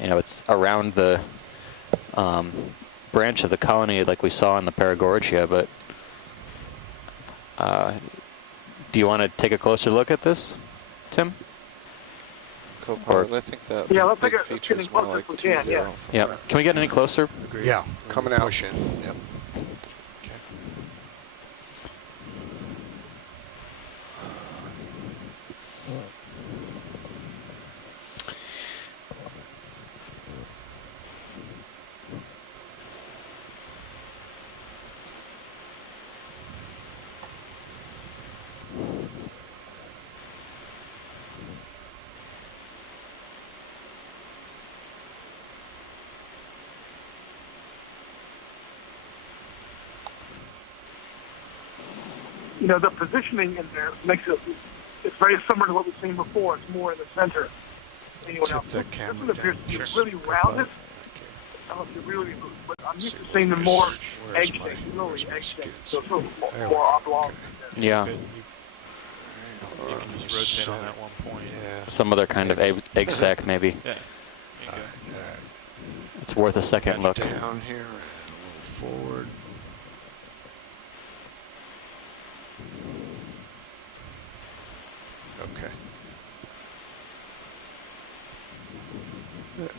you know, it's around the branch of the colony like we saw in the Paragorgia, but do you want to take a closer look at this, Tim? Co-pilot, I think that let's big take a feature is closer more like if we can, 2-0. Yeah. Can we get any closer? Agreed. Yeah, coming out. Push in. Yep. Okay. You know, the positioning in there makes it's very similar to what we've seen before. It's more in the center than anyone else. Tip that This camera one appears down. to be Just really rounded. Okay. I don't know if you're really, but I'm used to seeing them more Where's egg my- shaped, really where's my egg shaped. skids? So it's a little There more we oblong. Yeah. Good. You can just rotate on that one point. Yeah. Some other kind of egg sac, maybe. Yeah. There you go. It's worth a second look. Down here and a little forward. Okay.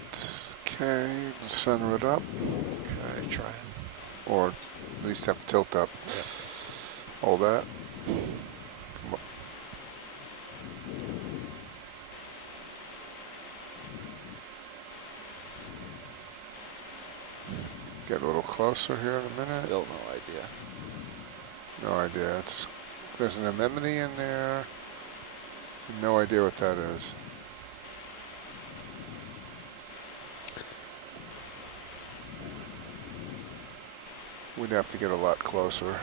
It's okay. Center it up, Okay, try it. or at least have to tilt up. Yeah. Hold that. Get a little closer here in a minute. Still no idea. No idea. There's an anemone in there. No idea what that is. We'd have to get a lot closer.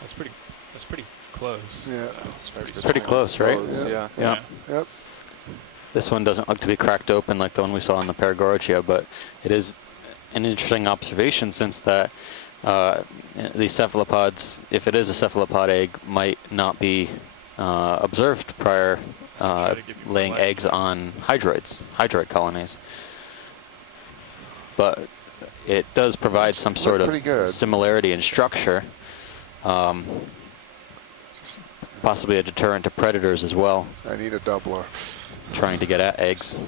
That's pretty close. Yeah. It's pretty close, right? Yeah. Yeah. Yep. This one doesn't look to be cracked open like the one we saw in the Paragorgia, but it is an interesting observation since that these cephalopods, if it is a cephalopod egg, might not be observed prior laying eggs on hydroid colonies. But it does provide some sort of similarity in structure, possibly a deterrent to predators as well. I need a doubler. Trying to get at eggs.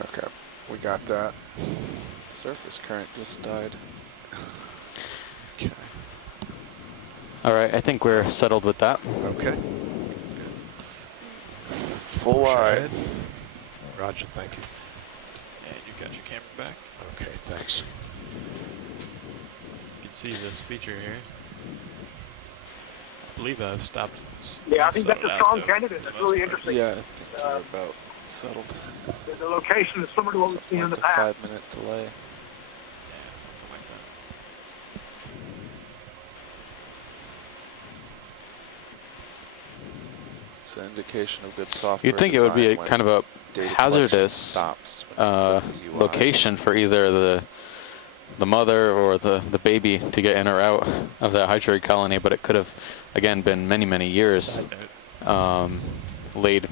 Okay, we got that. Surface current just died. Okay. All right, I think we're settled with that. Okay. Full Push wide. ahead. Roger, thank you. And you got your camera back. Okay, thanks. You can see this feature here. I believe I've stopped. Yeah, I think that's a settled strong out, though, candidate. for the That's most really part. interesting. Yeah, I think we're about settled. The location is similar to what we've seen in the Something like past. a 5-minute delay. Yeah, something like that. It's an indication of good software. You'd think it would be a design kind of a when data hazardous collection stops when you click the UI. location for either the mother or the baby to get in or out of that hydroid colony, but it could have, again, been many, many years Side note. laid,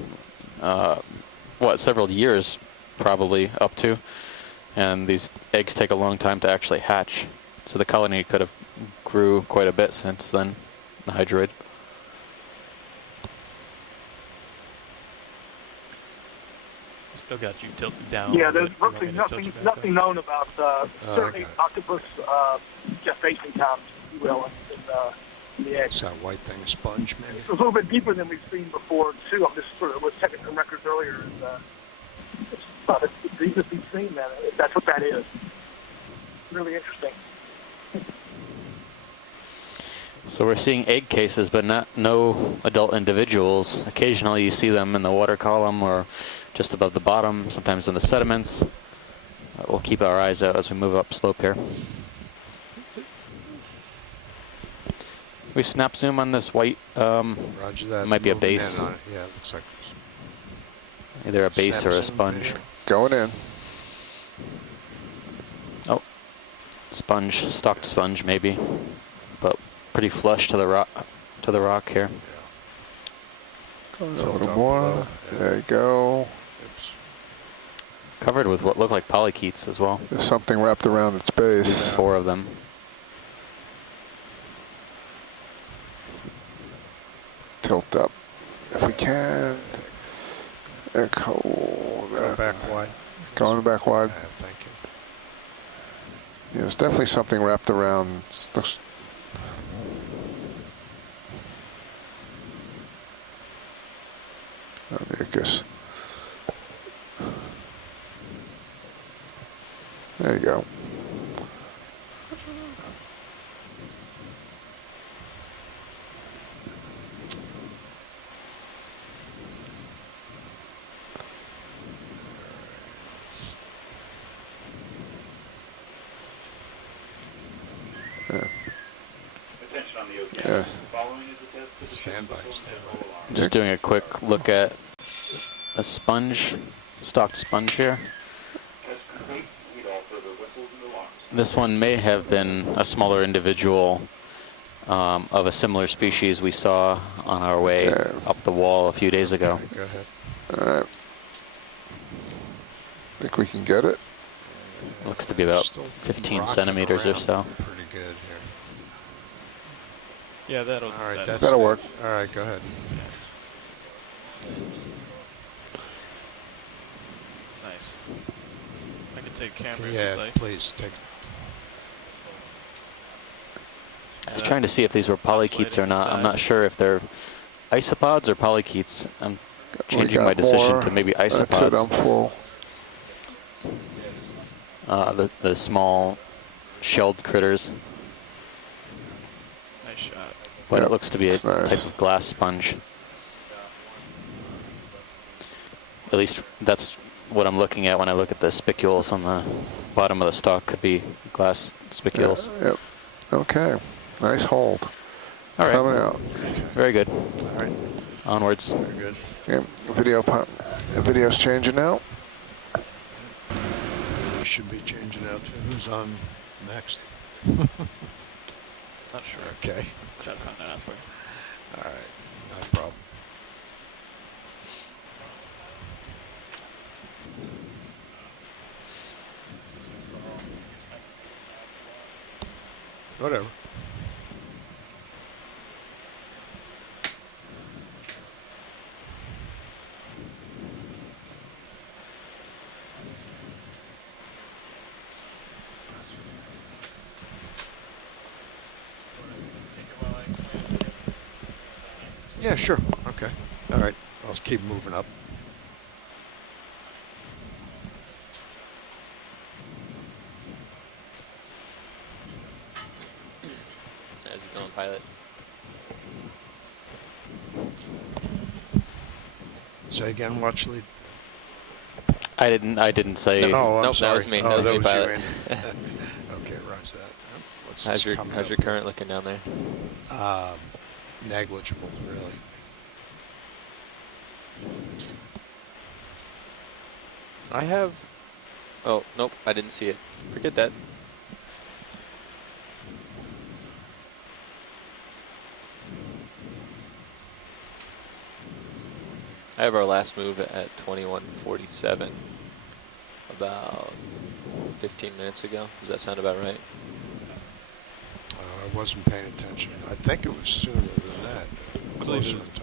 several years probably up to, and these eggs take a long time to actually hatch. So the colony could have grew quite a bit since then, the hydroid. Still got you tilted down. Yeah, a there's bit. You want virtually me to tilt you nothing back up? known about certainly okay. octopus gestation times, if you will, in the eggs. It's that white thing, sponge, maybe? It's a little bit deeper than we've seen before, too. I'm just sort of was checking some records earlier. And, it's easy to be seen, man. That's what that is. Really interesting. So we're seeing egg cases, but no adult individuals. Occasionally you see them in the water column or just above the bottom, sometimes in the sediments. We'll keep our eyes out as we move up slope here. We snap zoom on this white, Roger that. might be a Moving in base. on it. Yeah, it looks like Either a base snap or a zoom sponge. there. Going in. Oh, sponge, stocked sponge maybe, but pretty flush to the rock, to the rock here. Going a Tilt little up more. low, yeah. There you go. Oops. Covered with what look like polychaetes as well. There's something wrapped around its There's base. 4 of them. Tilt up if we can. Echo. Go back wide. Going back wide. Yeah, thank you. Yeah, there's definitely something wrapped around. I guess. There you go. Attention on the Okeanos. Yes. Following is a test to the Stand by, ship's stand full alarm. Just doing a quick look at a sponge, stocked sponge here. Test complete. Read all further whistles and alarms. This one may have been a smaller individual of a similar species we saw on our way Okay. up the wall a few days ago. Go ahead. All right. Think we can get it? Looks to be about Still 15 rocking centimeters or around so. Pretty good here. Yeah, that'll. All right, that- That'll work. All right, go ahead. Nice. I can take camera if Yeah, you'd like. please take. I was trying to see if these were polychaetes or not. I'm not sure if they're isopods or polychaetes. I'm We changing got my decision more. to maybe That's it, isopods. I'm full. The small shelled critters. Nice shot. But Yep, it looks to be a it's nice. type of glass sponge. At least that's what I'm looking at when I look at the spicules on the bottom of the stalk. Could be glass spicules. Yeah, yep. Okay. Nice hold. All right. Coming out. Very good. All right, Onwards. very good. Okay. Video's changing now. We should be changing out to who's on next. Not sure. Okay. Try to find that out for you. All right, no problem. Whatever. Yeah, sure. Okay. All right. I'll just keep moving up. How's it going, pilot? Say again, watch lead. I didn't say. No, I'm Nope, sorry. that was me. Oh, That was me, you, pilot. Andy. Okay, roger that. What's How's this your coming how's up your with? current looking down there? Negligible, really. I have. Oh nope, I didn't see it. Forget that. I have our last move at 21:47. About 15 minutes ago. Does that sound about right? I wasn't paying attention. I think it was sooner than that. Closer to.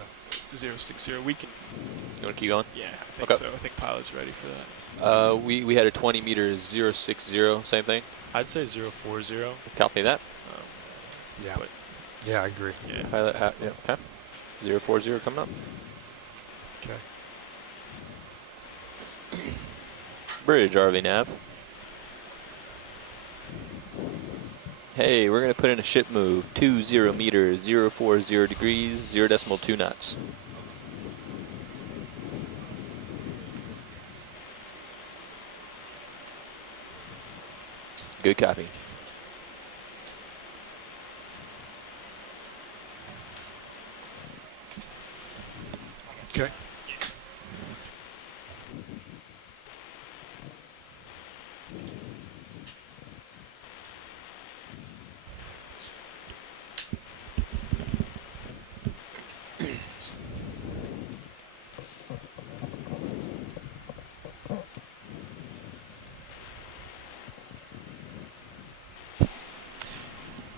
060. We can. You want to keep going? Yeah, I think Okay. so. I think pilot's ready for that. We had a 20 meter 060. Same thing. I'd say 040. Copy that. Yeah. But Yeah, I agree. yeah. Pilot. Yeah. Okay. 040 coming up. Okay. Bridge RV nav. Hey, we're gonna put in a ship move. 20 meters, 040 degrees, 0.2 knots. Good copy. Okay.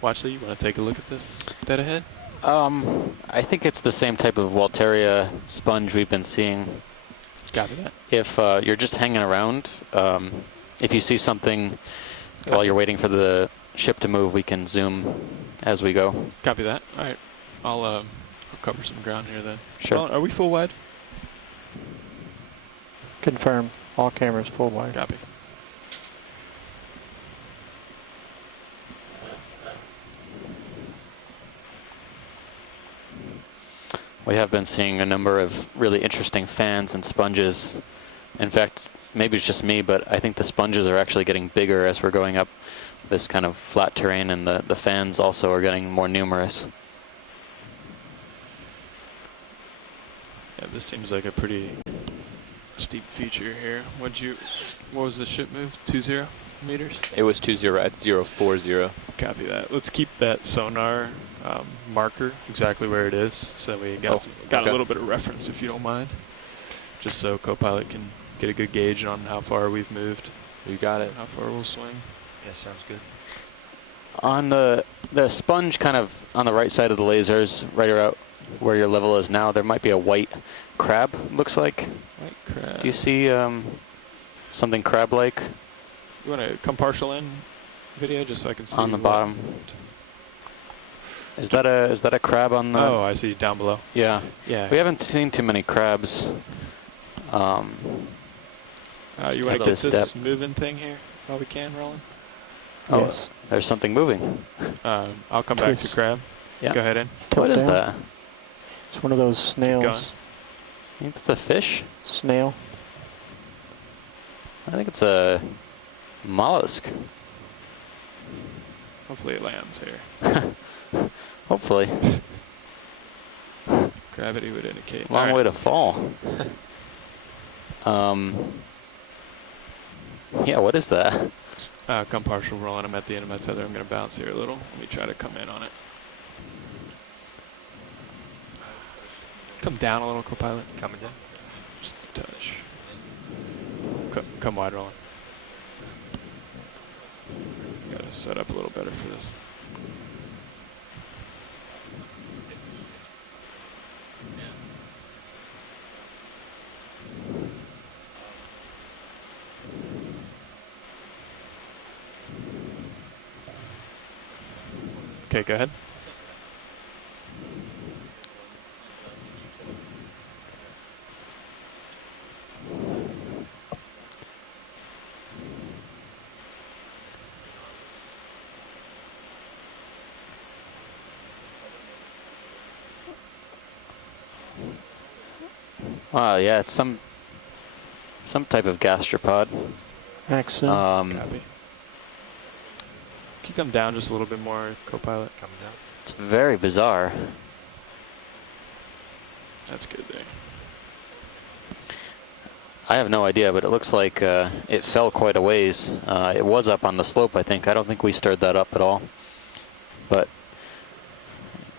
Watchley, you want to take a look at this dead ahead? I think it's the same type of Walteria sponge we've been seeing. Copy that. If you're just hanging around, if you see something while you're waiting for the ship to move, we can zoom as we go. Copy that. All right. I'll cover some ground here then. Sure. Well, are we full wide? Confirm. All cameras full wide. Copy. We have been seeing a number of really interesting fans and sponges. In fact, maybe it's just me, but I think the sponges are actually getting bigger as we're going up this kind of flat terrain, and the fans also are getting more numerous. Yeah, this seems like a pretty steep feature here. What was the ship move? 20 meters? It was 20 at 040. Copy that. Let's keep that sonar marker exactly where it is, so that we got okay. a little bit of reference, if you don't mind, just so Copilot can get a good gauge on how far we've moved. You got it. How far we'll swing. Yeah, sounds good. On the sponge, kind of on the right side of the lasers, right around where your level is now, there might be a white crab. Looks like. White crab. Do you see something crab-like You want to come partial in video just so I can see on the what- bottom? Is that a crab on the? Oh, I see down below. Yeah. Yeah. We haven't seen too many crabs. You want to At get this this step. moving thing here while we can, Roland? Oh, Yes. there's something moving. I'll come back to Twist. crab. Yeah. Go ahead in. What is Tilt down. that? It's one of those going. snails. I think that's a fish. Snail. I think it's a mollusk. Hopefully it lands here. Hopefully. Gravity would indicate. Long way to fall. Yeah, what is that? Come partial, Roland. I'm at the end of my tether. I'm going to bounce here a little. Let me try to come in on it. Come down a little, Copilot. Coming down. Just a touch. Come wide, Roland. Got to set up a little better for this. Okay, go ahead. Wow, yeah, it's some type of gastropod. Accent. Copy. Can you come down just a little bit more, Copilot? Coming down. It's very bizarre. That's good there. I have no idea, but it looks like it fell quite a ways. It was up on the slope, I think. I don't think we stirred that up at all. But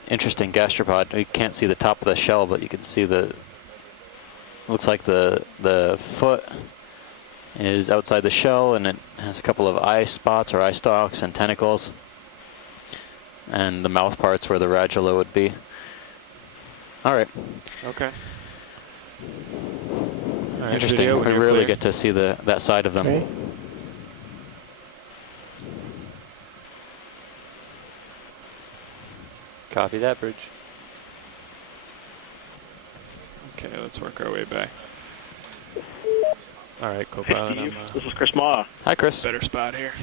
interesting gastropod. You can't see the top of the shell, but you can see looks like the foot is outside the shell, and it has a couple of eye spots or eye stalks and tentacles. And the mouth part's where the radula would be. All right. Okay. All right, Interesting. video We when you're rarely clear. get to see that side of them. Okay. Copy that, bridge. Okay, let's work our way back. All right, Copilot, I'm This is Chris Ma. Hi, Chris. better spot here.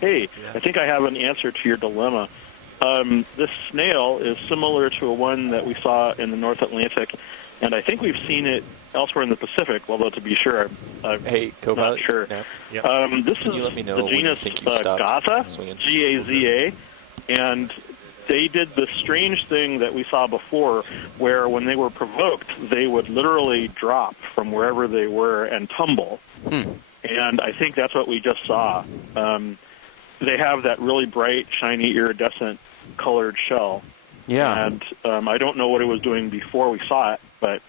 Hey, I think I have an answer to your dilemma. This snail is similar to one that we saw in the North Atlantic, and I think we've seen it elsewhere in the Pacific, although to be sure, I'm Hey, Copilot. not sure. No. This Can is you let me know the when you genus think you've stopped Gaza, swinging? G-A-Z-A, and they did the strange thing that we saw before, where when they were provoked, they would literally drop from wherever they were and tumble. And I think that's what we just saw. They have that really bright, shiny, iridescent colored shell. Yeah. And I don't know what it was doing before we saw it, but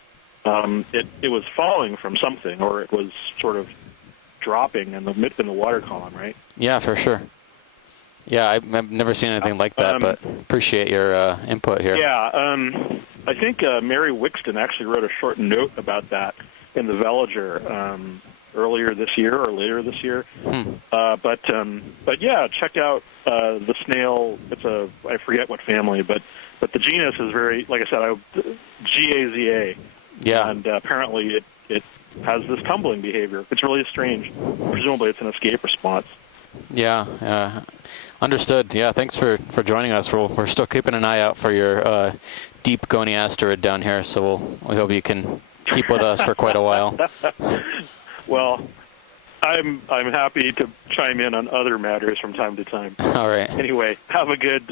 it was falling from something, or it was sort of dropping in the water column, right? Yeah, for sure. Yeah, I've never seen anything like that, but appreciate your input here. Yeah, I think Mary Wixton actually wrote a short note about that in the Vellager earlier this year or later this year. But yeah, check out the snail. I forget what family, but the genus is very, like I said, Gaza. Yeah. And apparently it has this tumbling behavior. It's really strange. Presumably it's an escape response. Yeah, understood. Yeah, thanks for joining us. We're still keeping an eye out for your deep goniasterid down here, so we hope you can keep with us for quite a while. Well, I'm happy to chime in on other matters from time to time. All right. Anyway, have a good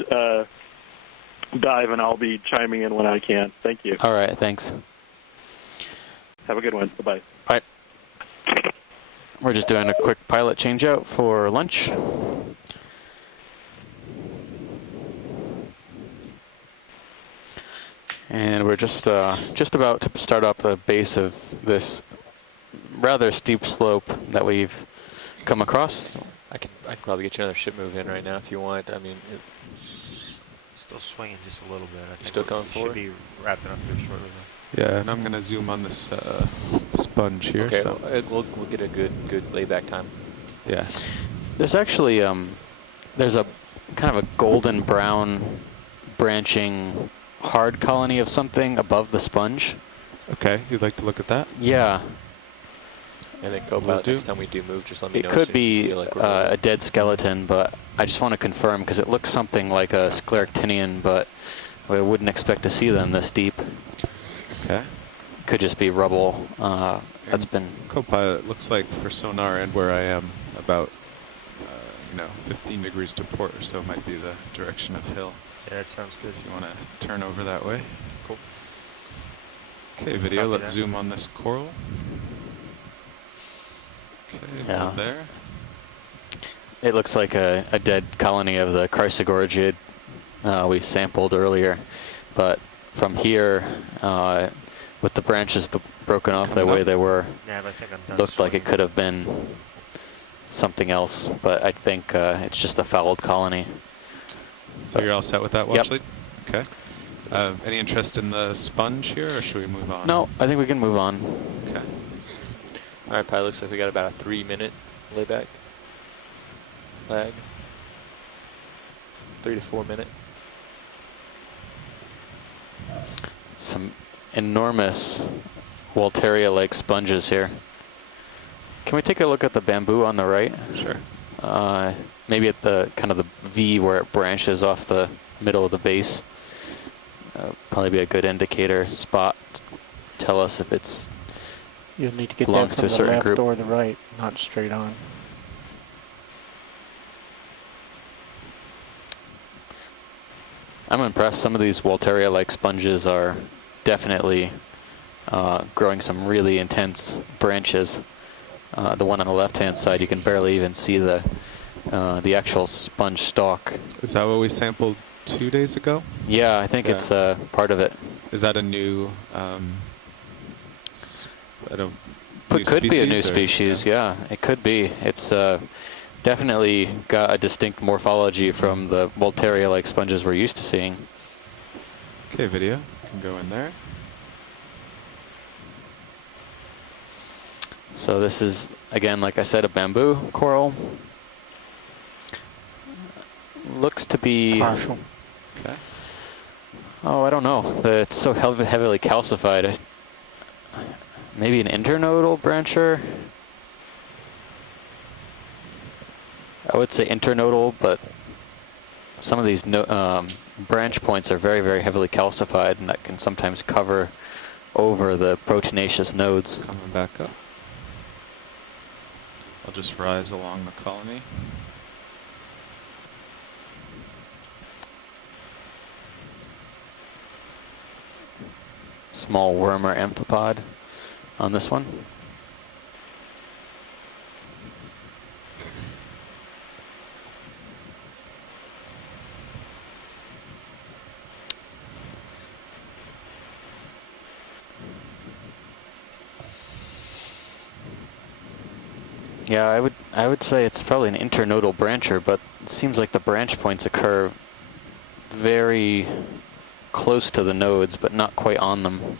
dive, and I'll be chiming in when I can. Thank you. All right, thanks. Have a good one. Bye-bye. Bye. We're just doing a quick pilot changeout for lunch. And we're just about to start up the base of this rather steep slope that we've come across. I can probably get you another ship move in right now if you want. I mean, Still swinging just a little bit. I think still going forward? Should be wrapping up here shortly. Yeah, and I'm gonna zoom on this sponge here. okay, So. we'll get a good layback time. Yeah. There's actually there's a kind of a golden brown branching hard colony of something above the sponge. Okay, you'd like to look at that? Yeah. And then go Will about do. next time we do move, just let me It know. could as soon as you be feel like we're ready. a dead skeleton, but I just want to confirm because it looks something like a scleractinian, but we wouldn't expect to see them this deep. Okay. Could just be rubble that's been... Co-pilot, looks like for sonar and where I am, about 15 degrees to port or so might be the direction of hill. Yeah, that sounds good. If you want to turn over that way. Cool. Okay, video, Copy let's that. zoom on this coral. Okay, Yeah. hold there. It looks like a dead colony of the Chrysogorgid we sampled earlier, but from here, with the branches broken off the way they were, Yeah, but I think I'm done looked like it swinging. could have been something else, but I think it's just a fouled colony. So you're all set with that, Yep. watch lead? Okay. Any interest in the sponge here, or should we move on? No, I think we can move on. Okay. All right, pilot, looks like we got about a 3-minute layback lag. 3 to 4 minute. Some enormous Walteria-like sponges here. Can we take a look at the bamboo on the right? Sure. Maybe at the kind of the V where it branches off the middle of the base. Probably be a good indicator spot. Tell us if it's You'll need to get belongs that to from a the certain left group. or the right, not straight on. I'm impressed. Some of these Walteria-like sponges are definitely growing some really intense branches. The one on the left-hand side, you can barely even see the actual sponge stalk. Is that what we sampled 2 days ago? Yeah, I think Yeah. it's part of it. Is that a new, Could be a new or- species, yeah, it could be. It's definitely got a distinct morphology from the Walteria-like sponges we're used to seeing. Okay, video, can go in there. So this is, again, like I said, a bamboo coral. Looks to be... Partial. Okay. Oh, I don't know. It's so heavily calcified. Maybe an internodal brancher? I would say internodal, but some of these branch points are very, very heavily calcified, and that can sometimes cover over the proteinaceous nodes. Coming back up. I'll just rise along the colony. Small worm or amphipod on this one. Yeah, I would say it's probably an internodal brancher, but it seems like the branch points occur very close to the nodes, but not quite on them.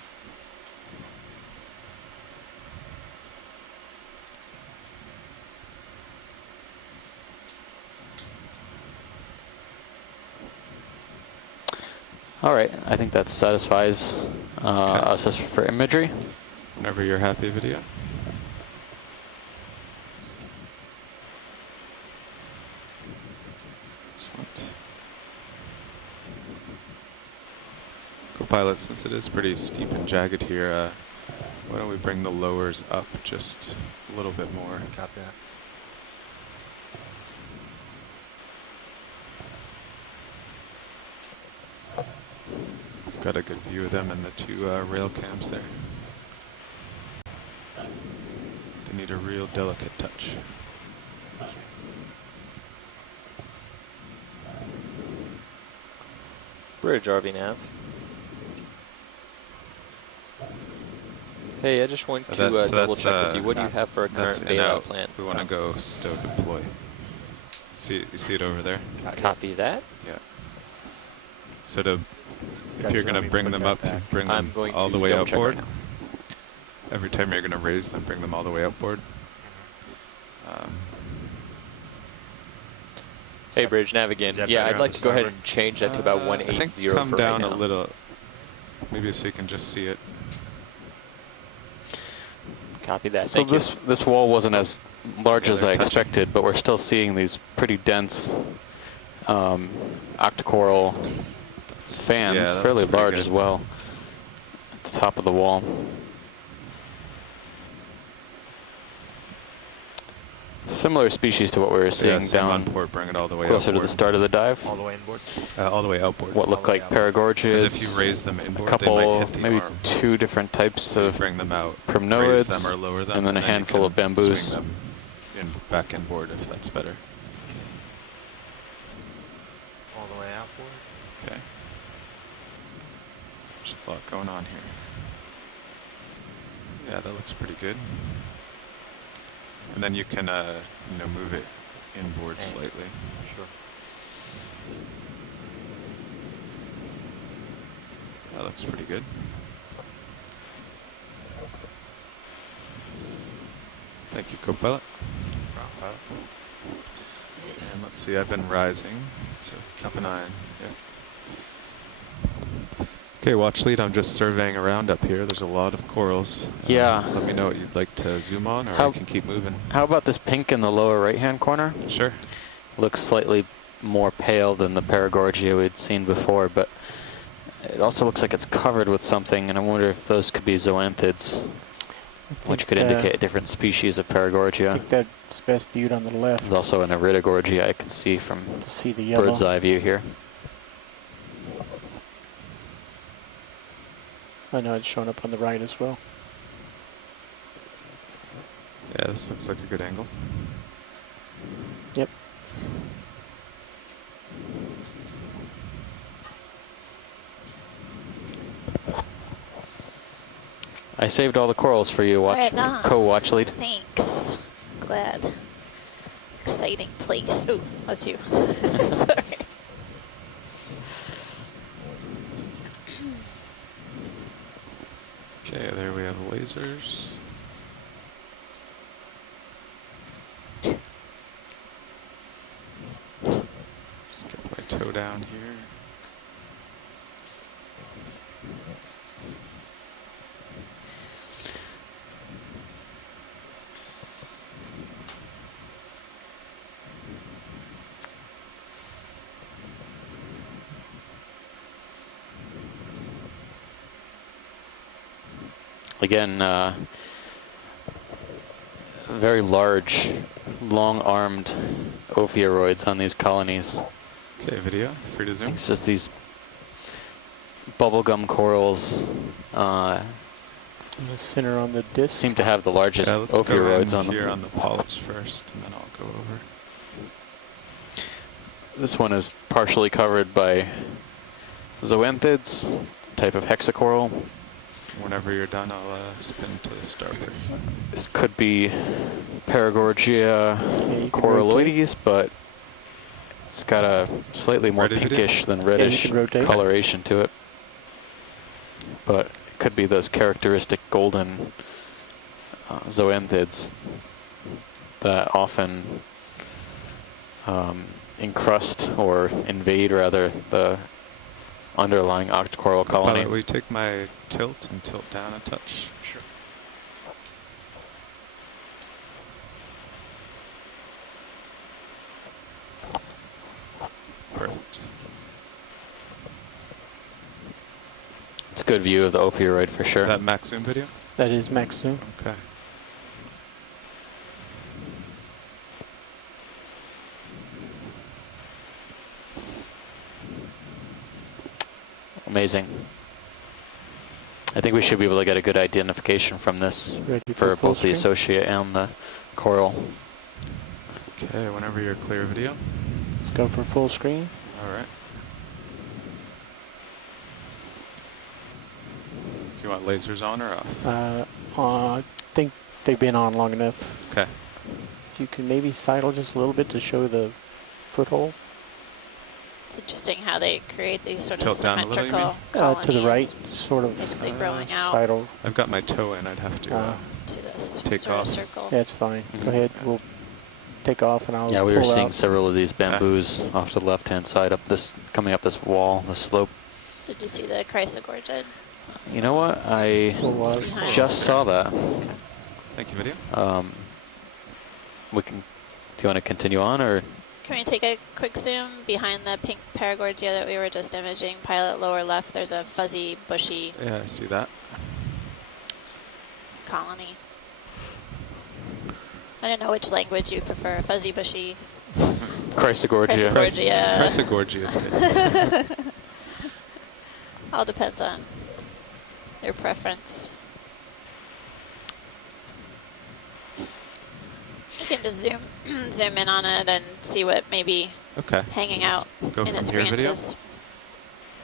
All right, I think that satisfies us just for imagery. Whenever you're happy, video. Excellent. Co-pilot, since it is pretty steep and jagged here, why don't we bring the lowers up just a little bit more? Copy that. Got a good view of them and the two rail cams there. They need a real delicate touch. Bridge RV nav. Hey, I just want to double check with you. What do you have for a current bailout plan? We want to go stow deploy. You see it over there? Copy that. Yeah. So if you're going to bring them up, bring them all the way outboard. Every time you're going to raise them, bring them all the way outboard. Hey, Bridge nav again. Yeah, I'd like to go ahead and change that to about 180 I think come for down right now. a little, maybe so you can just see it. Copy that. So Thank you. this wall wasn't as large as I expected, but we're still seeing these pretty dense octocoral fans, that fairly looks pretty large good. as well, at the top of the wall. Similar species to what we were seeing same on down port, bring it all the way closer to the outboard. start of the dive. All the way inboard. All the way outboard. What look like Because paragorgiids, if you raise them a inboard, couple, they might hit the maybe arm. 2 different types So you of bring them out, raise primnoids, them or lower them, and then a you handful can of bamboos. swing them back inboard if that's better. All the way outboard. Okay. There's a lot going on here. Yeah, that looks pretty good. And then you can, move it inboard slightly. Sure. That looks pretty good. Thank you, co-pilot. And let's see, I've been rising, so keep an eye on. Yeah. Okay, watch lead. I'm just surveying around up here. There's a lot of corals. Yeah. Let me know what you'd like to zoom on, or How- I can keep moving. How about this pink in the lower right-hand corner? Sure. Looks slightly more pale than the paragorgia we'd seen before, but it also looks like it's covered with something, and I wonder if those could be zoanthids, which could indicate a different species of I paragorgia. think that's best viewed on the left. There's also an iridogorgia I can see from To see the yellow. bird's eye view here. I know it's showing up on the right as well. Yeah, this looks like a good angle. Yep. I saved all the corals for you, co-watch lead. Thanks. Glad. Exciting place. Oh, that's you. Sorry. Okay, there we have lasers. Just get my toe down here. Again, very large, long-armed ophiuroids on these colonies. Okay, video, free to zoom. It's just these bubblegum corals In the center on the disc. seem to have the largest Yeah, let's ophiuroids go on in here them. on the polyps first, and then I'll go over. This one is partially covered by zoanthids, type of hexacoral. Whenever you're done, I'll spin to the starboard. This could be Paragorgia you can coralloides, but It's got a slightly more Ready, video? pinkish than you reddish can rotate. coloration to it. But it could be those characteristic golden zoanthids that often encrust or invade, rather, the underlying octocoral colony. Will you take my tilt and tilt down a touch? Sure. Perfect. It's a good view of the ophiuroid for sure. Is that max zoom video? That is max zoom. Okay. Amazing. I think we should be able to get a good identification from this Ready for full both the screen? associate and the coral. Okay, whenever you're clear video. Let's go for full screen. All right. Do you want lasers on or off? I think they've been on long enough. Okay. If you can maybe sidle just a little bit to show the foothold. It's interesting how they create these sort of Tilt down a little, you symmetrical colonies. To the right, sort of Basically growing out sidle. I've got my toe in. I'd have to to this take sort off. of circle. Yeah, it's fine. Mhm. Go ahead. We'll take off and I'll Yeah, we were pull seeing out. several of these bamboos off to the left-hand side up this, coming up this wall, this slope. Did you see the chrysogorgid? You know what? I Pull out. Behind. just saw that. Okay. Thank you, video. We can. Do you want to continue on, or? Can we take a quick zoom behind the pink paragorgia that we were just imaging? Pilot lower left, there's a fuzzy, bushy Yeah, I see that. colony. I don't know which language you prefer, fuzzy, bushy. Chrysogorgia. Chrysogorgia. Chrysogorgia. All depends on your preference. You can just zoom in on it and see what may be Okay. hanging out Go in from its here, video. branches.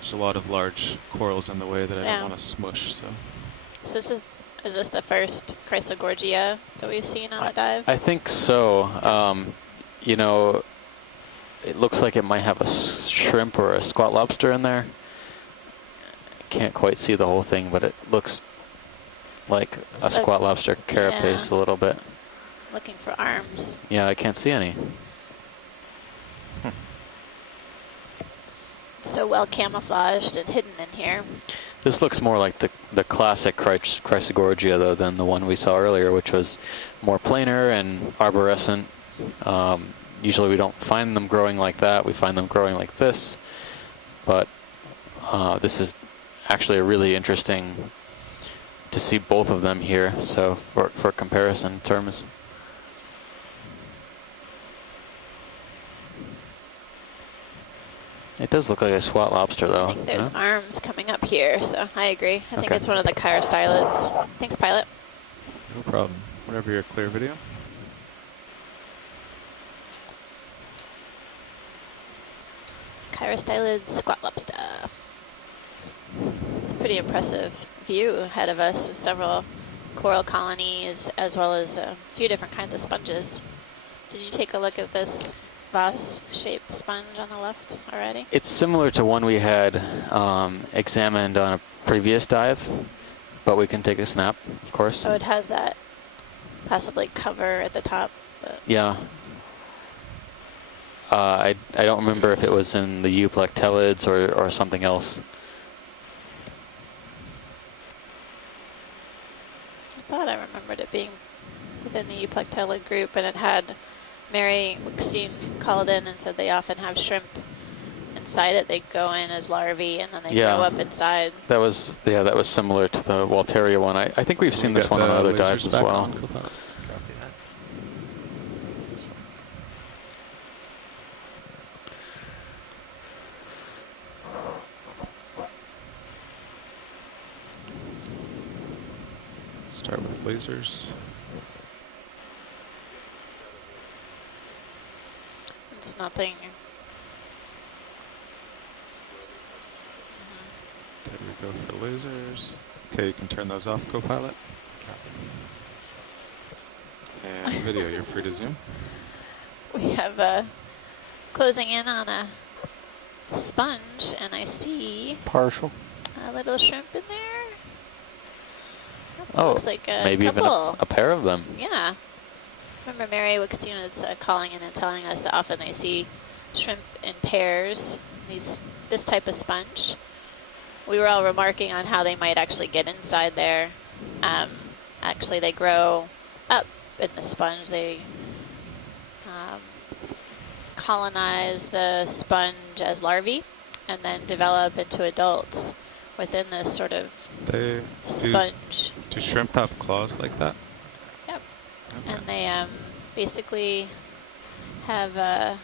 There's a lot of large corals in the way that I Yeah. don't want to smush, so. So is this the first chrysogorgia that we've seen on the dive? I think so. You know, it looks like it might have a shrimp or a squat lobster in there. Can't quite see the whole thing, but it looks like a squat lobster carapace a little bit. Looking for arms. Yeah, I can't see any. So well camouflaged and hidden in here. This looks more like the classic Chrysogorgia, though, than the one we saw earlier, which was more planar and arborescent. Usually we don't find them growing like that. We find them growing like this. But this is actually a really interesting to see both of them here. So for comparison terms. It does look like a squat lobster, though. I think there's no? arms coming up here, so I agree. I think Okay. it's one of the chirostylids. Thanks, pilot. No problem. Whenever you're clear, video. Chirostylid squat lobster. It's a pretty impressive view ahead of us with several coral colonies as well as a few different kinds of sponges. Did you take a look at this Voss-shaped sponge on the left already? It's similar to one we had examined on a previous dive, but we can take a snap, of course. So it has that possibly cover at the top. But Yeah. I don't remember if it was in the euplectellids or something else. I thought I remembered it being within the euplectellid group, and it had Mary Wickstein called in and said they often have shrimp inside it. They go in as larvae and then they grow up inside. That was similar to the Walteria one. I think we've seen this one on other dives as well. Start with lasers. It's nothing. There we go for lasers. Okay, you can turn those off, co-pilot. And video, you're free to zoom. We have closing in on a sponge, and I see Partial. a little shrimp in there. Oh, looks like a maybe even couple. a pair of them. Yeah. Remember Mary Wickstein was calling in and telling us that often they see shrimp in pairs, this type of sponge. We were all remarking on how they might actually get inside there. Actually, they grow up in the sponge. They colonize the sponge as larvae and then develop into adults within this sort of sponge. Do shrimp have claws like that? Yep. Okay. And they basically have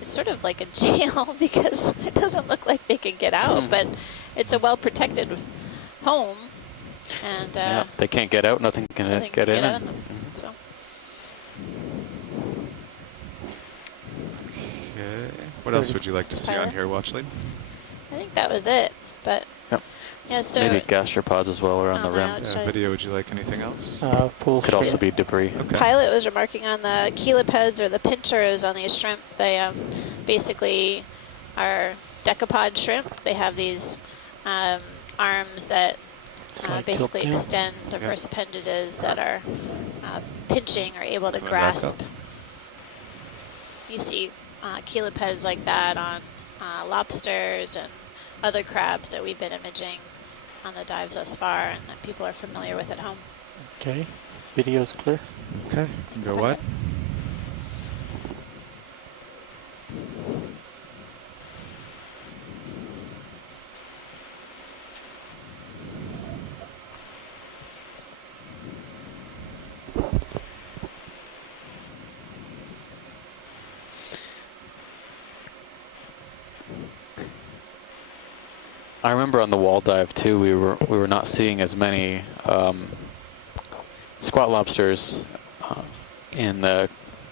it's sort of like a jail because it doesn't look like they can get out, but it's a well-protected home. And yeah, they can't get out, nothing can get in. Them, so. Okay. What else would you like to see on here, Watch Lead? I think that was it, but yeah, so maybe gastropods as well around the rim. Yeah, video, would you like anything else? Full Could also be debris. Okay. Pilot was remarking on the chelipeds or the pinchers on these shrimp. They basically are decapod shrimp. They have these arms that basically extend the first appendages that are pinching or able to grasp. You see chelipeds like that on lobsters and other crabs that we've been imaging on the dives thus far and that people are familiar with at home. Okay, video's clear. Okay, go what? I remember on the wall dive too, we were not seeing as many squat lobsters in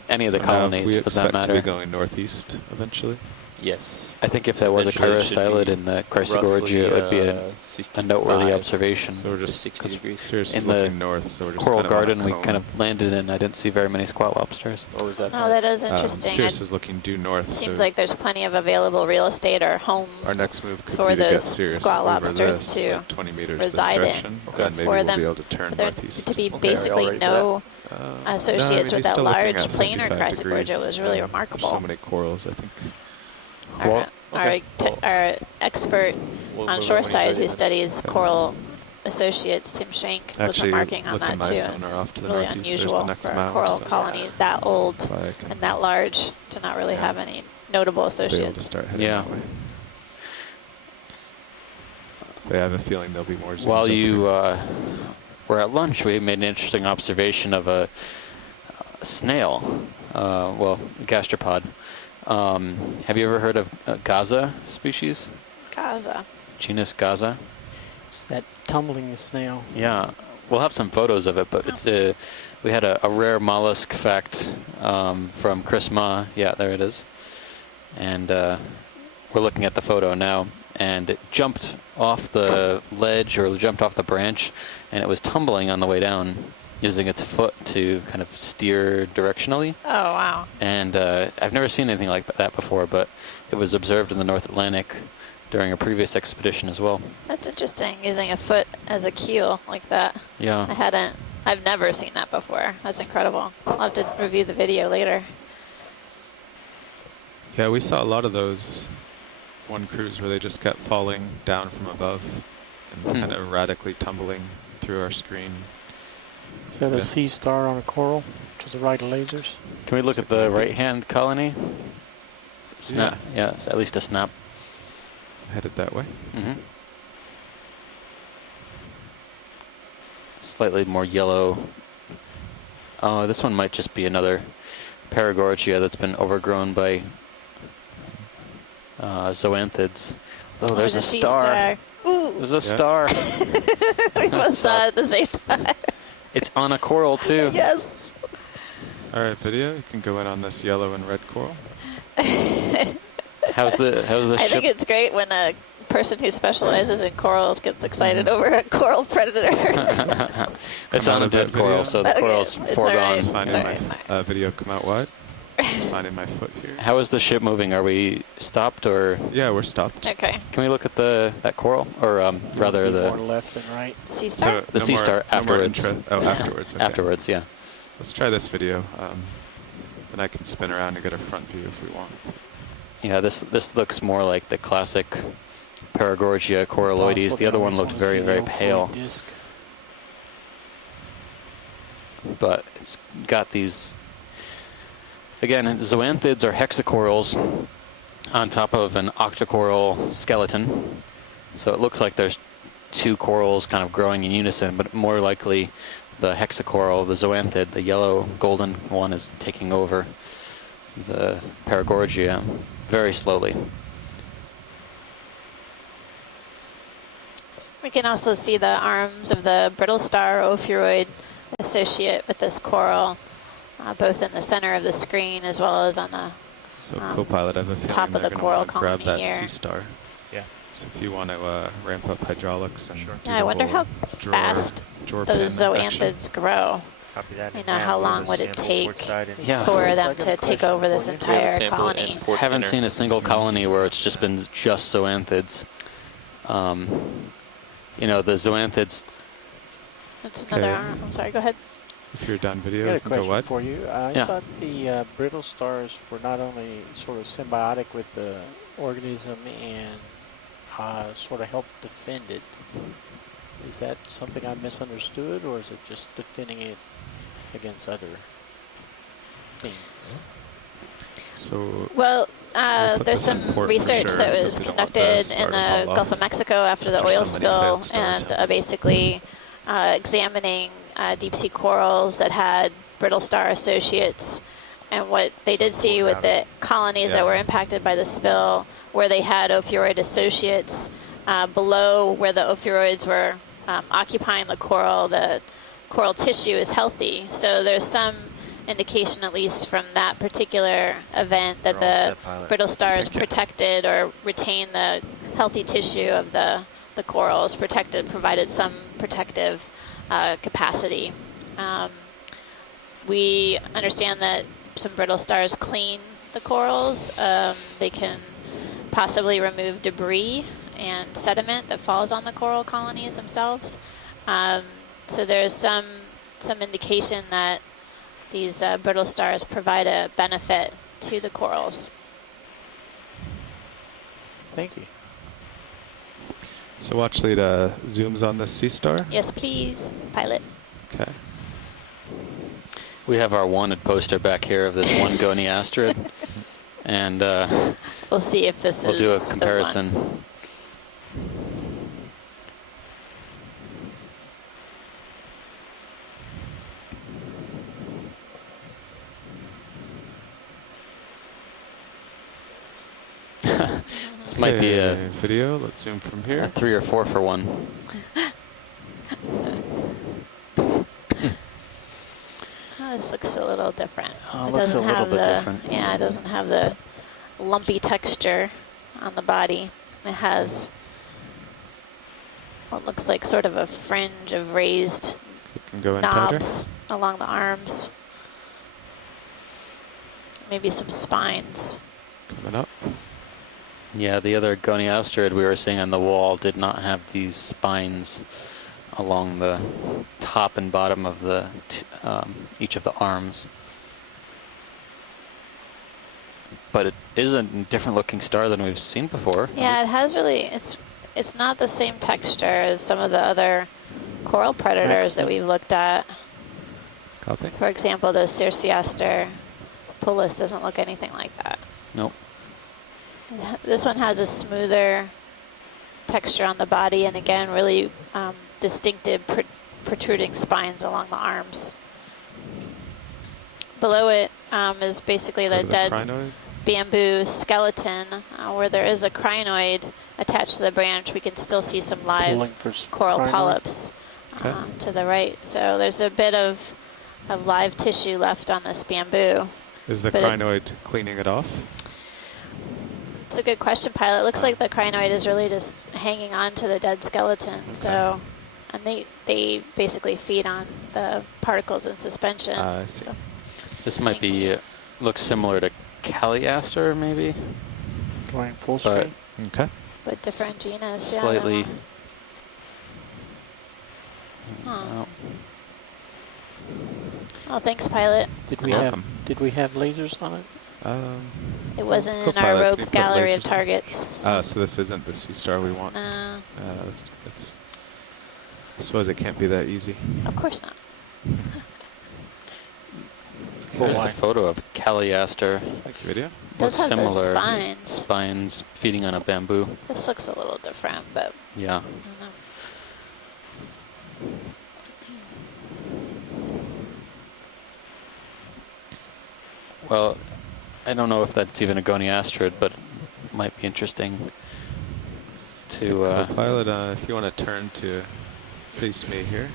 any of the colonies, for that matter. We expect to be going northeast eventually. Yes. I think if there was a chirostylid in the Chrysogorgia, it would be a noteworthy observation. So we're just 60 degrees. Seriously in looking the north, so we're just Coral kind of Garden, we kind of landed in. I didn't see very many squat lobsters. What was that? Oh, that is interesting. Sirius is looking due north. Seems so like there's plenty of available real estate or homes our next move could for be to get those Sirius squat over lobsters this, to like 20 meters reside this in. direction, and maybe For we'll them be able to turn northeast. to be basically no associates with that large planar Chrysogorgia was really remarkable. So many corals, I think. Our expert on shoreside who studies coral associates, Tim Schenk, was remarking on that too. It's really unusual for a coral colony that old and that large to not really have any notable associates. Yeah. I have a feeling there'll be more zooms. While you were at lunch, we made an interesting observation of a snail, well, gastropod. Have you ever heard of Gaza species? Gaza. Genus Gaza? It's that tumbling snail. Yeah, we'll have some photos of it, but it's we had a rare mollusk fact from Chris Ma. Yeah, there it is. And we're looking at the photo now, and it jumped off the ledge or jumped off the branch, and it was tumbling on the way down, using its foot to kind of steer directionally. Oh, wow. And I've never seen anything like that before, but it was observed in the North Atlantic during a previous expedition as well. That's interesting, using a foot as a keel like that. Yeah. I've never seen that before. That's incredible. I'll have to review the video later. Yeah, we saw a lot of those one cruise where they just kept falling down from above and kind of erratically tumbling through our screen. Is that a sea star on a coral to the right of lasers? Can we look at the right-hand colony? Snap. Yeah, it's at least a snap. Headed that way. Mm-hmm. Slightly more yellow. Oh, this one might just be another Paragorgia that's been overgrown by zoanthids. Oh, there's a star. Ooh. There's a star. We both saw it at the same time. It's on a coral too. Yes. All right, video. You can go in on this yellow and red coral. How's the I think it's great when a person who specializes in corals gets excited over a coral predator. It's on a dead coral, so the coral's foregone. Finding my video come out wide. Just finding my foot here. How is the ship moving? Are we stopped or? Yeah, we're stopped. Okay. Can we look at that coral, or rather More the left than right. Sea star? the sea star afterwards? Afterwards. Okay. Afterwards, yeah. Let's try this video. Then I can spin around and get a front view if we want. Yeah, this looks more like the classic Paragorgia coralloides. The other one looked very, very pale. Disc. But it's got these, again, zoanthids are hexacorals on top of an octocoral skeleton. So it looks like there's two corals kind of growing in unison, but more likely the hexacoral, the zoanthid, the yellow golden one, is taking over the Paragorgia very slowly. We can also see the arms of the brittle star ophiuroid associate with this coral, both in the center of the screen as well as on the So co-pilot, I have a feeling top of they're the gonna coral wanna grab colony that here. sea star. Yeah. So if you want to ramp up hydraulics and do Yeah, I the wonder whole how drawer- fast drawer those pin action. zoanthids grow. Copy that. You know, how long would it take Yeah. for So I them got a to take question over this for you. We have a entire sample colony? in port Haven't dinner. seen a single colony where it's just been just zoanthids. You know, the zoanthids. That's another Okay. arm. I'm sorry, go ahead. If you're done I video, got a you can go question what? for you. I Yeah. thought the brittle stars were not only sort of symbiotic with the organism and sort of help defend it. Is that something I misunderstood, or is it just defending it against other things? So Well, We'll put there's this in some port for research sure, that because was we don't want the conducted star in to the fall Gulf off of Mexico after the after oil so many spill, failed star and attempts. basically examining deep sea corals that had brittle star associates. And what they did see with the colonies that were impacted by the spill, where they had ophiuroid associates below where the ophiuroids were occupying the coral tissue is healthy. So there's some indication, at least from that particular event, that the brittle stars protected or retained the healthy tissue of the corals, provided some protective capacity. We understand that some brittle stars clean the corals. They can possibly remove debris and sediment that falls on the coral colonies themselves. So there's some indication that these brittle stars provide a benefit to the corals. Thank you. So watch lead zooms on the sea star. Yes, please, pilot. Okay. We have our wanted poster back here of this one goniasterid, and We'll see if this we'll is do a the one. comparison. This might be a video. Let's zoom from here. 3 or 4 for 1. Oh, this looks a little different. Oh, It looks a doesn't little have bit the different. Yeah, it doesn't have the lumpy texture on the body. It has what looks like sort of a fringe of raised You can go in tighter. knobs along the arms. Maybe some spines. Coming up. Yeah, the other goniasterid we were seeing on the wall did not have these spines along the top and bottom of the each of the arms. But it is a different looking star than we've seen before. Yeah, it has really. It's not the same texture as some of the other coral predators that we've looked at. Copy. For example, the Circeaster pullus doesn't look anything like that. Nope. This one has a smoother texture on the body, and again, really distinctive protruding spines along the arms. Below it is basically the dead crinoid. bamboo skeleton, where there is a crinoid attached to the branch. We can still see some Pulling live for coral crinoid? polyps Okay. to the right. So there's a bit of live tissue left on this bamboo. Is the But it- crinoid cleaning it off? It's a good question, pilot. It looks like the crinoid is really just hanging on to the dead skeleton. Okay. So, and they basically feed on the particles in suspension. I see. So This might be looks similar to Caliaster, maybe, Going full but screen. Okay. But different genus. Yeah, slightly. Huh. Oh, thanks, pilot. Did we Welcome. have lasers on it? It wasn't in our Co-pilot, can rogues you put gallery of lasers on? targets. So this isn't the sea star we want. No, It's. I suppose it can't be that easy. of course not. Here's a wide. photo of Caliaster. Video. It does Looks have the similar. spines. Spines feeding on a bamboo. This looks a little different, but Yeah. I don't know. Well, I don't know if that's even a goniasterid, but it might be interesting to. Pilot, if you want to turn to face me here.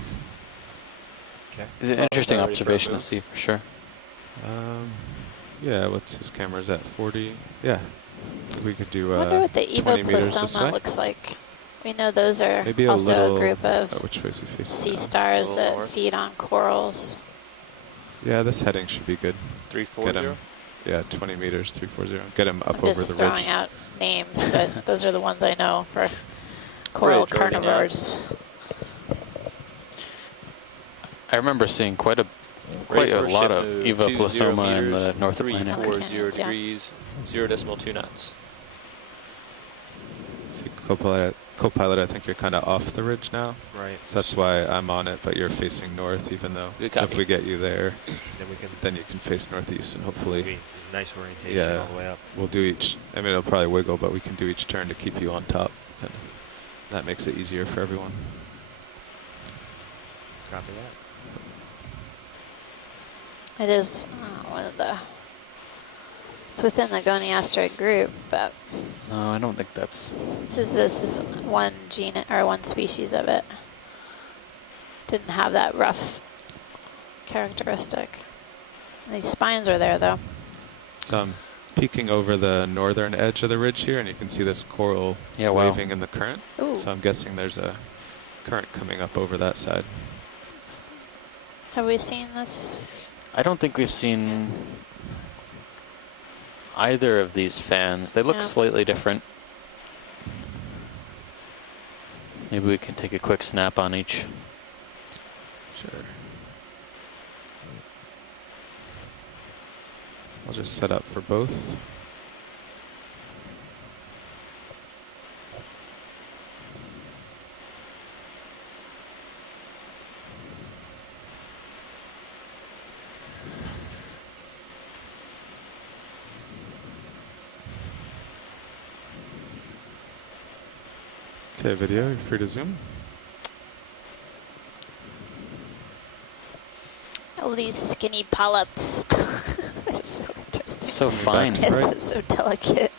Okay. It's an interesting observation to see for sure. Yeah, what's his camera's at 40? Yeah, we could do. I wonder what the 20 meters this way. Evoplasoma looks like. We know those are Maybe also little, a group of which way is he facing sea now? stars A little that north. feed on corals. Yeah, this heading should be good. 340. Yeah, 20 meters, 340. Get him up I'm over just the throwing ridge. out names, but those are the ones I know for coral Bridge already carnivores. I remember seeing quite a lot of Evoplasoma in the North Atlantic. 340 yeah. degrees, 0.2 knots. See, co-pilot, I think you're kind of off the ridge now. Right. So that's why I'm on it, but you're facing north, even though. Good So if copy. we get you there, Then you can face northeast, and hopefully, nice orientation yeah, all the way up. we'll do each. I mean, it'll probably wiggle, but we can do each turn to keep you on top, and that makes it easier for everyone. Copy that. It is one of the. It's within the goniasterid group, but No, I don't think that's. this is one gene or one species of it. Didn't have that rough characteristic. These spines are there though. So I'm peeking over the northern edge of the ridge here, and you can see this coral Yeah, wow. waving in the current. Ooh. So I'm guessing there's a current coming up over that side. Have we seen this? I don't think we've seen either of these fans. They look Yeah. slightly different. Maybe we can take a quick snap on each. Sure. I'll just set up for both. Okay, video, you're free to zoom. Oh, these skinny polyps. They're so interesting. It's so fine. It's so delicate.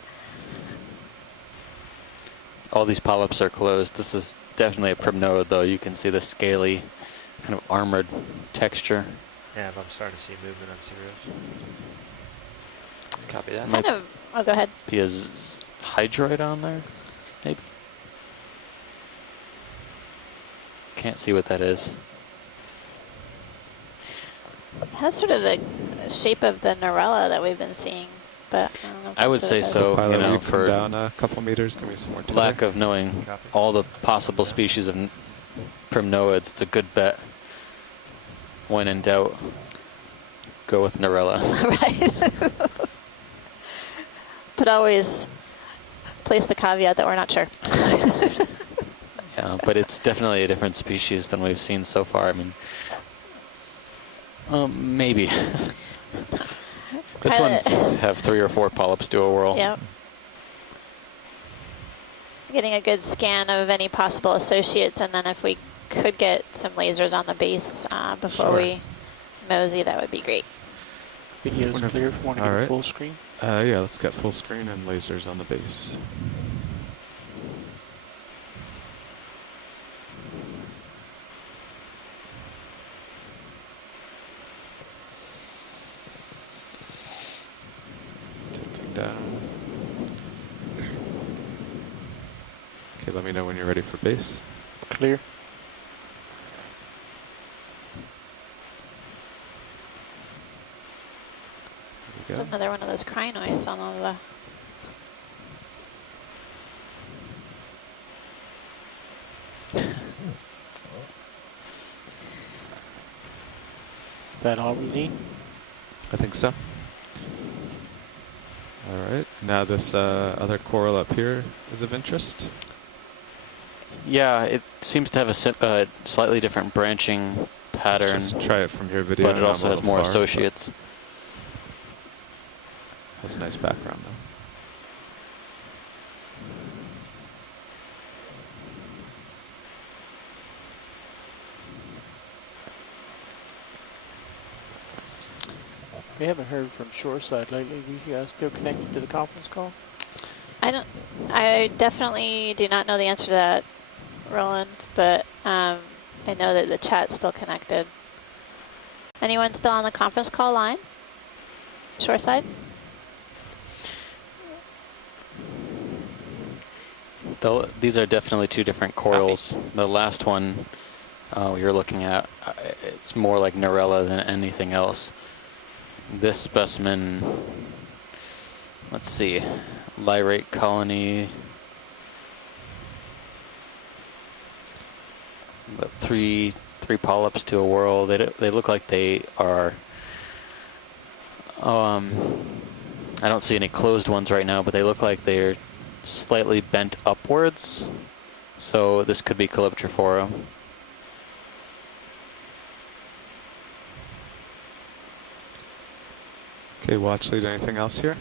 All these polyps are closed. This is definitely a primnode, though. You can see the scaly, kind of armored texture. Yeah, but I'm starting to see movement on cereals. Copy that. Might Kind of. Oh, go ahead. be a hydroid on there, maybe. Can't see what that is. It has sort of the shape of the Norella that we've been seeing, but I don't know if I would that's say what it so. is. Pilot, you know, you come for down a couple meters, give me some more tether. lack of knowing Copy. all the possible species of primnoids, it's a good bet. When in doubt, go with Norella. Right. But always place the caveat that we're not sure. Yeah, but it's definitely a different species than we've seen so far. I mean, maybe. This Pilot. one's have 3 or 4 polyps do a whirl. Yep. Getting a good scan of any possible associates, and then if we could get some lasers on the base before Sure. we mosey, that would be great. Video's Whenever- clear if you want to all get right. a full screen. Yeah, let's get full screen and lasers on the base. Tilting down. Okay, let me know when you're ready for base. Clear. It's go. another one of those crinoids on all the. Is that all we need? I think so. All right. Now this other coral up here is of interest. Yeah, it seems to have a slightly different branching pattern. Let's just try it from your video. But it also has more associates. That's a nice background, though. We haven't heard from Shoreside lately. You guys still connected to the conference call? I definitely do not know the answer to that, Roland, but I know that the chat's still connected. Anyone still on the conference call line? Shoreside? These are definitely two different corals. Copy. The last one we were looking at, it's more like Narella than anything else. This specimen, let's see, lyrate colony, about three polyps to a whorl. They look like they are. I don't see any closed ones right now, but they look like they're slightly bent upwards. So this could be Calyptrophora. Okay, watch lead. Anything else here?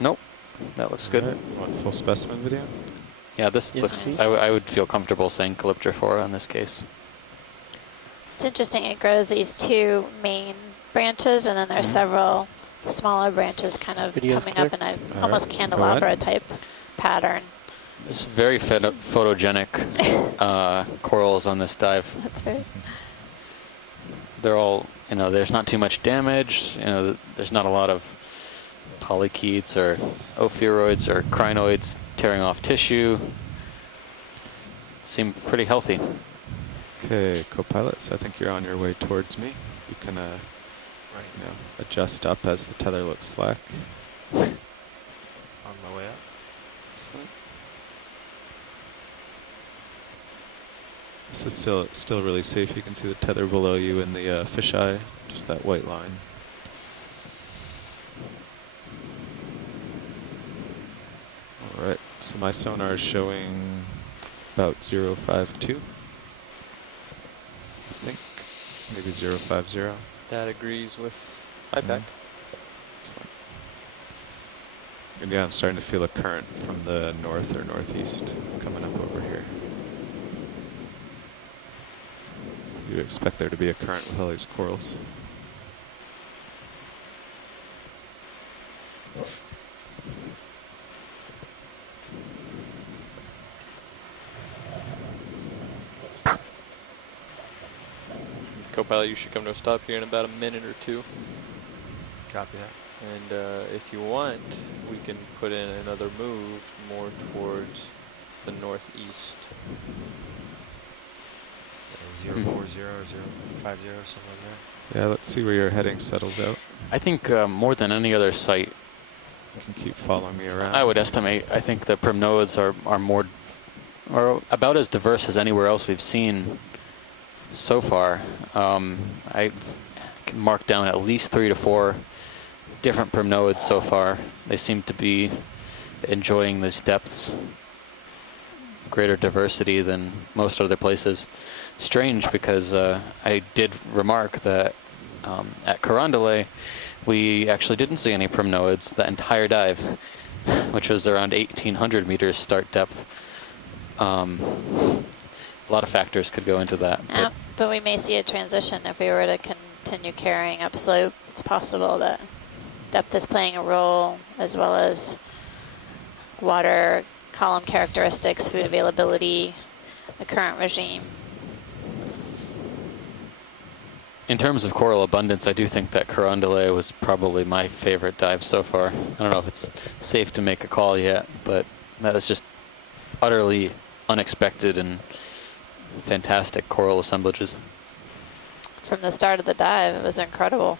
Nope, that looks good. Right. Want full specimen video? Yeah, this Yes, looks. I would feel comfortable saying Calyptrophora in this case. It's interesting. It grows these two main branches, and then there's several smaller branches kind of Video's coming clear. up in a All almost right, candelabra type pattern. There's very photogenic corals on this dive. That's right. They're all, there's not too much damage. There's not a lot of polychaetes or ophiuroids or crinoids tearing off tissue. Seem pretty healthy. Okay, co-pilots, I think you're on your way towards me. You can adjust up as the tether looks slack. On my way up. Excellent. This is still really safe. You can see the tether below you in the fisheye, just that white line. All right, so my sonar is showing about 052. I think maybe 050. That agrees with IPAC. Excellent. And yeah, I'm starting to feel a current from the north or northeast coming up over here. You expect there to be a current with all these corals. Co-pilot, you should come to a stop here in about a minute or two. Copy that. And if you want, we can put in another move more towards the northeast. 040 or 050, something like that. Yeah, let's see where your heading settles out. I think more than any other site, You can keep following me around. I would estimate. I think the primnoids are about as diverse as anywhere else we've seen so far. I can mark down at least 3 to 4 different primnoids so far. They seem to be enjoying these depths, greater diversity than most other places. Strange, because I did remark that at Carondelet we actually didn't see any primnoids the entire dive, which was around 1,800 meters start depth. A lot of factors could go into that. But we may see a transition if we were to continue carrying upslope. It's possible that depth is playing a role, as well as water column characteristics, food availability, the current regime. In terms of coral abundance, I do think that Carondelet was probably my favorite dive so far. I don't know if it's safe to make a call yet, but that was just utterly unexpected and fantastic coral assemblages. From the start of the dive, it was incredible.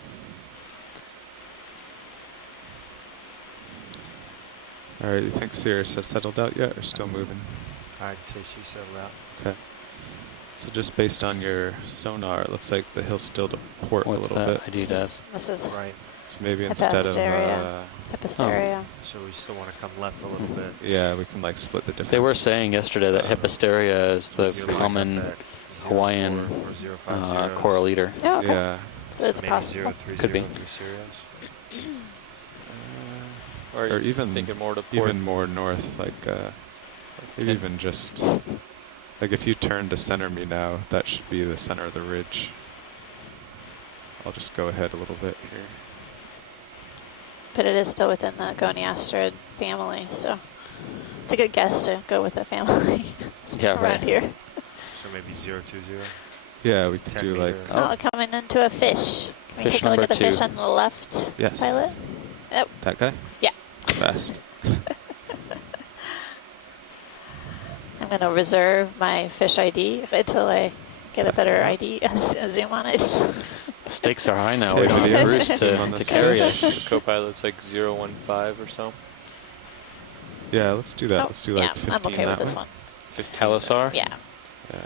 All right, you think Sirius has settled out yet or still moving? I'd say she settled out. Okay. So just based on your sonar, it looks like the hill's still to port a little bit. ID does? This is Right. So maybe instead of... Hyposteria. So we still want to come left a little bit. Yeah, we can like split the difference. They were saying yesterday that hyposteria is the Zero common back, Hawaiian 04 coral eater. Oh, okay. Yeah. So it's maybe possible. 030 Could be. through Sirius. Or even thinking more to port. even more north, like maybe even just like if you turn to center me now, that should be the center of the ridge. I'll just go ahead a little bit here. But it is still within the Goniasterid family, so it's a good guess to go with the family Yeah, around right. here. So maybe 020. Yeah, we could 10 do like meters. Oh, coming into a fish. Can we Fish take a look at the number fish 2. on the left, yes. pilot? Oh, That guy? yeah. Fast. I'm going to reserve my fish ID until I get a better ID, a zoom on it. Stakes are high now. Okay, We don't video. have Bruce On to this carry fish. us. The co-pilot's like 015 or so. Yeah, let's do that. Oh, Let's do like yeah, 15 I'm okay with that this way. one. 15. Kalasar? Yeah. Yeah.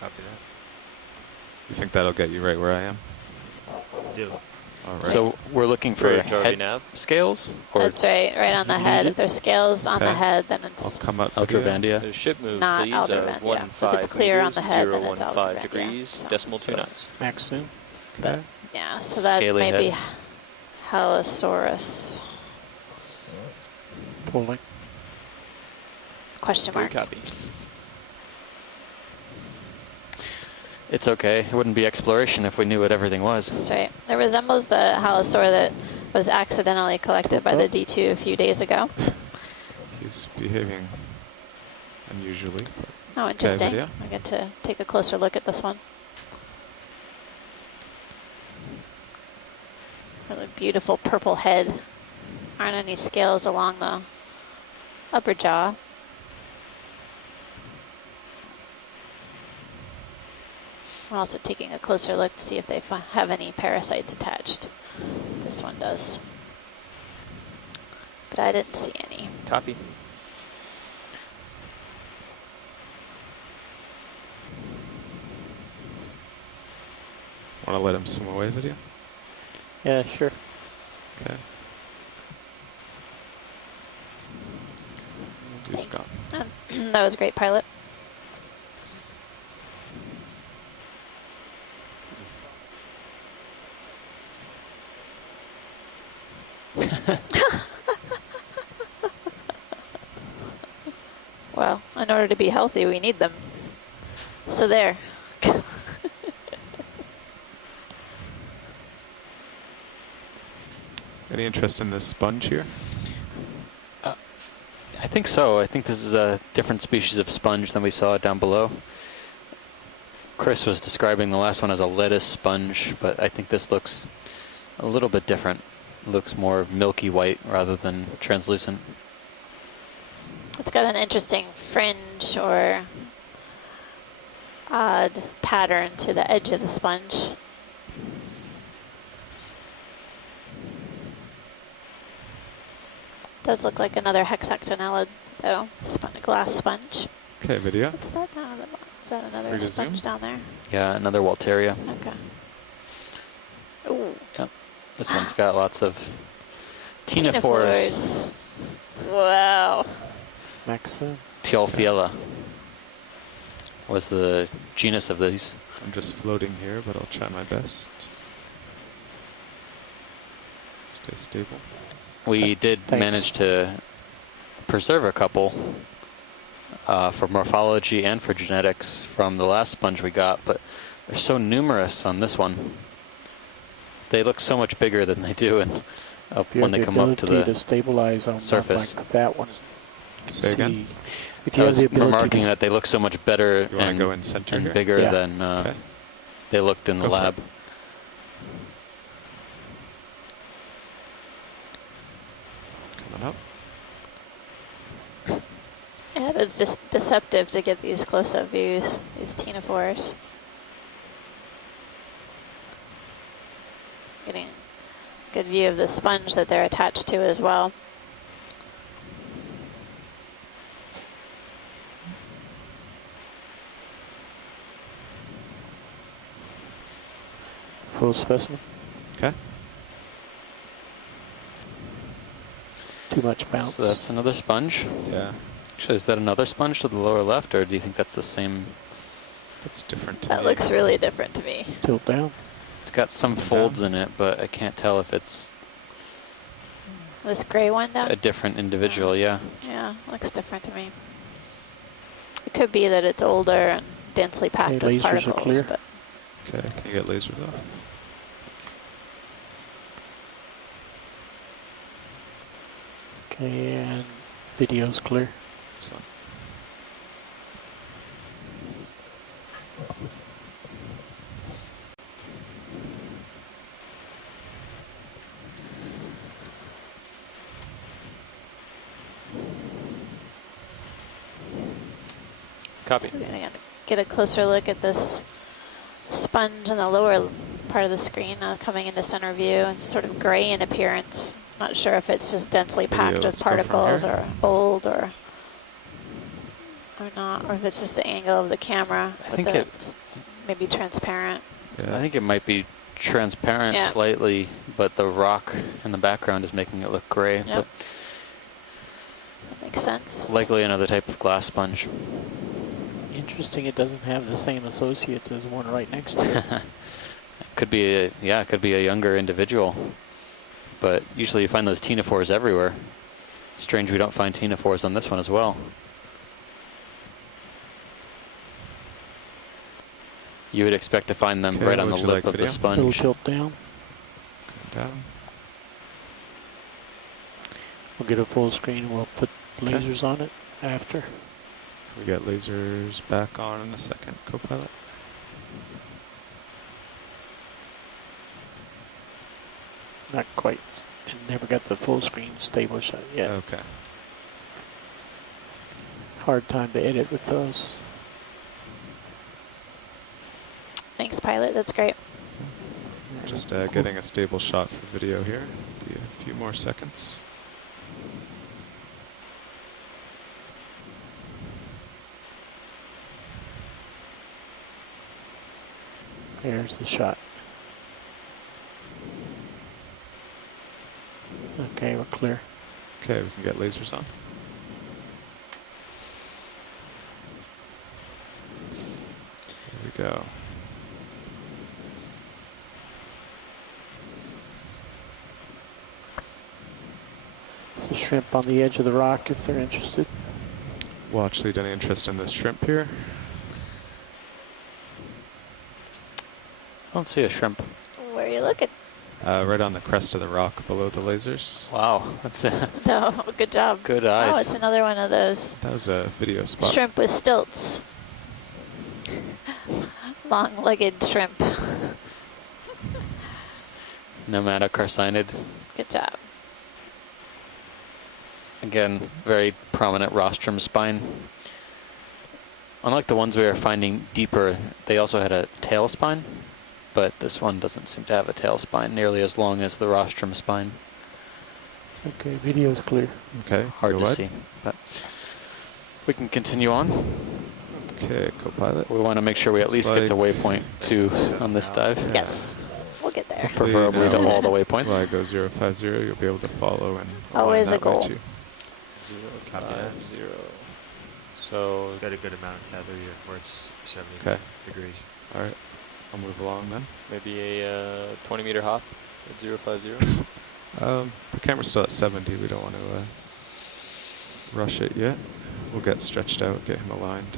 Copy that. You think that'll get you right where I am? Do. All right. So we're looking for HRV head nav. scales? Or That's right on the head. If there's scales on the Okay. head, then I'll it's come up Ultra video. Vandia? The ship moves, not please, outer of band, 1 yeah. 5 If it's clear on meters, the head, then it's 0 outer 15 band, degrees, yeah. decimal So- 2 knots. Max zoom. Okay. Yeah, so that Scaly may head. be Halosaurus. Pulling. Question mark. Copy. It's okay. It wouldn't be exploration if we knew what everything was. That's right. It resembles the halosaur that was accidentally collected by the D2 a few days ago. He's behaving unusually. Oh, interesting. video. I get to take a closer look at this one. Really beautiful purple head. Aren't any scales along the upper jaw. I'm also taking a closer look to see if they have any parasites attached. This one does. But I didn't see any. Copy. Want to let him swim away, video? Yeah, sure. Okay. He's gone. That was great, pilot. Well, in order to be healthy, we need them. So there. Any interest in this sponge here? I think so. I think this is a different species of sponge than we saw down below. Chris was describing the last one as a lettuce sponge, but I think this looks a little bit different. It looks more milky white rather than translucent. It's got an interesting fringe or odd pattern to the edge of the sponge. Does look like another hexactinella, though. Glass sponge. Okay, video. What's that down at the bottom? Is that another Free to sponge zoom? down there? Yeah, another Walteria. Okay. Ooh. Yep. This one's got lots of ctenophores. Wow. Max zoom. Teolfiella was the genus of these. I'm just floating here, but I'll try my best. Stay stable. We did Thanks. manage to preserve a couple for morphology and for genetics from the last sponge we got, but they're so numerous on this one. They look so much bigger than they do If you when have they the come up to ability the stabilize on one surface. like that one. Say again? See, if I you have was the ability remarking to that they look so much better You want to and, go in center and here? bigger Yeah. than Okay. they looked in the Go for lab. it. Coming up. Yeah, it's just deceptive to get these close-up views, these ctenophores. Getting a good view of the sponge that they're attached to as well. full specimen. Okay. Too much bounce. So that's another sponge. Yeah. Actually, is that another sponge to the lower left, or do you think that's the same? That's different to That me. looks really different to me. Tilt down. It's got some folds in it, but I can't tell if it's This gray one down? a different individual, yeah. Yeah, looks different to me. It could be that it's older and densely packed Okay, with lasers are particles, clear. but Okay, can you get lasers off? Okay, and video's clear. Excellent. Copy. So we're gonna get a closer look at this sponge in the lower part of the screen coming into center view. It's sort of gray in appearance. Not sure if it's just densely packed with let's go from particles here. or old or not, or if it's just the angle of the camera. I but think it's maybe transparent. Yeah. I think it might be transparent Yeah. slightly, but the rock in the background is making it look gray. Yep. But That makes sense. likely another type of glass sponge. Interesting, it doesn't have the same associates as one right next to it. Could be a, yeah, it could be a younger individual. But usually you find those ctenophores everywhere. Strange we don't find ctenophores on this one as well. You would expect to find them Okay, right on the would you lip like of the video? Little sponge. tilt down. Down. We'll get a full screen. We'll put Okay. lasers on it after. We got lasers back on in a second, Copilot. Not quite. And never got the full screen stable shot yet. Okay. Hard time to edit with those. Thanks, pilot. That's great. Just getting a stable shot for video here. Be a few more seconds. There's the shot. Okay, we're clear. Okay, we can get lasers on. Here we go. So shrimp on the edge of the rock if they're interested. Watch lead, any interest in this shrimp here? I don't see a shrimp. Where are you looking? Right on the crest of the rock below the lasers. Wow, that's a No, good job. good eyes. Oh, it's another one of those That was a video spot. shrimp with stilts. Long-legged shrimp. Nematocarcinid. Good job. Again, very prominent rostrum spine. Unlike the ones we were finding deeper, they also had a tail spine, but this one doesn't seem to have a tail spine nearly as long as the rostrum spine. Okay, video's clear. Okay, Hard go to wide. see, but we can continue on. Okay, Copilot. We want to make sure we at Looks least get to like- waypoint 2 on this dive. Yes, we'll get there. Preferably to all the waypoints. While I go 050, you'll be able to follow and Always align a that way goal. too. 050. So Got a good amount of tether here where it's 70 Okay. degrees. All right, I'll move along then. maybe a 20-meter hop at 050. The camera's still at 70. We don't want to rush it yet. We'll get stretched out, get him aligned.